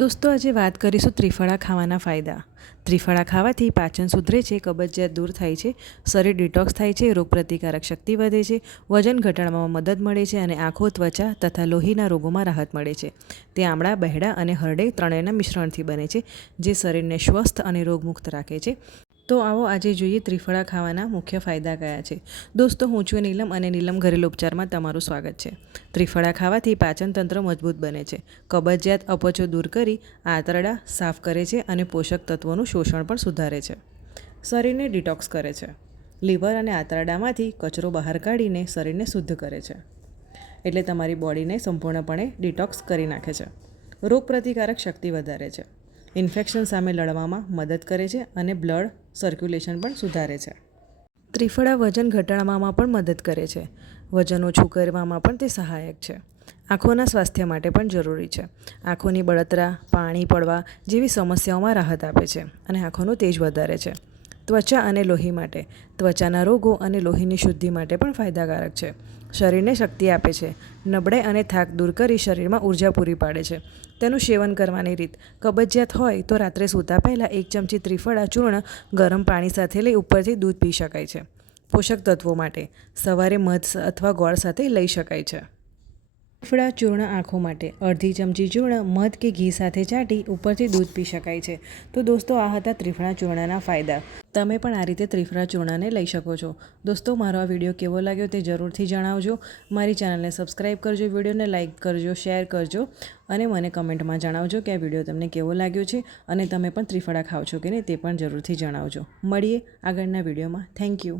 દોસ્તો આજે વાત કરીશું ત્રિફળા ખાવાના ફાયદા। ત્રિફળા ખાવાથી પાચન સુધરે છે, કબજિયાત દૂર થાય છે, શરીર ડિટોક્સ થાય છે, રોગપ્રતિકારક શક્તિ વધે છે, વજન ઘટાડવામાં મદદ મળે છે અને આંખો, ત્વચા તથા લોહીના રોગોમાં રાહત મળે છે। તે આમળા, બહેડા અને હરડે ત્રણેયના મિશ્રણથી બને છે, જે શરીરને સ્વસ્થ અને રોગમુક્ત રાખે છે। તો આવો આજે જોઈએ ત્રિફળા ખાવાના મુખ્ય ફાયદા કયા છે। દોસ્તો હું છું નીલમ અને નીલમ ઘરેલું ઉપચારમાં તમારું સ્વાગત છે। ત્રિફળા ખાવાથી પાચન તંત્ર મજબૂત બને છે, કબજિયાત અપચો દૂર કરી આંતરડા સાફ કરે છે અને પોષક તત્વોનું શોષણ પણ સુધારે છે। શરીરને ડિટોક્સ કરે છે, લીવર અને આંતરડામાંથી કચરો બહાર કાઢીને શરીરને શુદ્ધ કરે છે, એટલે તમારી બોડીને સંપૂર્ણપણે ડિટોક્સ કરી નાખે છે। રોગપ્રતિકારક શક્તિ વધારે છે, ઇન્ફેક્શન સામે લડવામાં મદદ કરે છે અને બ્લડ સર્ક્યુલેશન પણ સુધારે છે। ત્રિફળા વજન ઘટાડવામાં પણ મદદ કરે છે, વજન ઓછું કરવામાં પણ તે સહાયક છે। આંખોના સ્વાસ્થ્ય માટે પણ જરૂરી છે, આંખોની બળતરા, પાણી પડવા જેવી સમસ્યાઓમાં રાહત આપે છે અને આંખોનું તેજ વધારે છે। ત્વચા અને લોહી માટે, ત્વચાના રોગો અને લોહીની શુદ્ધિ માટે પણ ફાયદાકારક છે। શરીરને શક્તિ આપે છે, નબળાઈ અને થાક દૂર કરી શરીરમાં ઉર્જા પૂરી પાડે છે। તેનું સેવન કરવાની રીત: કબજિયાત હોય તો રાત્રે સૂતા પહેલાં 1 ચમચી ત્રિફળા ચૂર્ણ ગરમ પાણી સાથે લઈ ઉપરથી દૂધ પી શકાય છે। પોષક તત્વો માટે સવારે મધ અથવા ગોળ સાથે લઈ શકાય છે। ત્રિફળા ચૂર્ણ આંખો માટે અડધી ચમચી ચૂર્ણ મધ કે ઘી સાથે ચાટી ઉપરથી દૂધ પી શકાય છે। તો દોસ્તો આ હતા ત્રિફળા ચૂર્ણના ફાયદા। તમે પણ આ રીતે ત્રિફળા ચૂર્ણને લઈ શકો છો। દોસ્તો મારો આ વિડીયો કેવો લાગ્યો તે જરૂરથી જણાવજો। મારી ચેનલને સબસ્ક્રાઈબ કરજો, વિડીયોને લાઇક કરજો, શેર કરજો અને મને કમેન્ટમાં જણાવજો કે આ વિડીયો તમને કેવો લાગ્યો છે અને તમે પણ ત્રિફળા ખાઓ છો કે નહીં તે પણ જરૂરથી જણાવજો। મળીએ આગળના વિડીયોમાં। Thank you.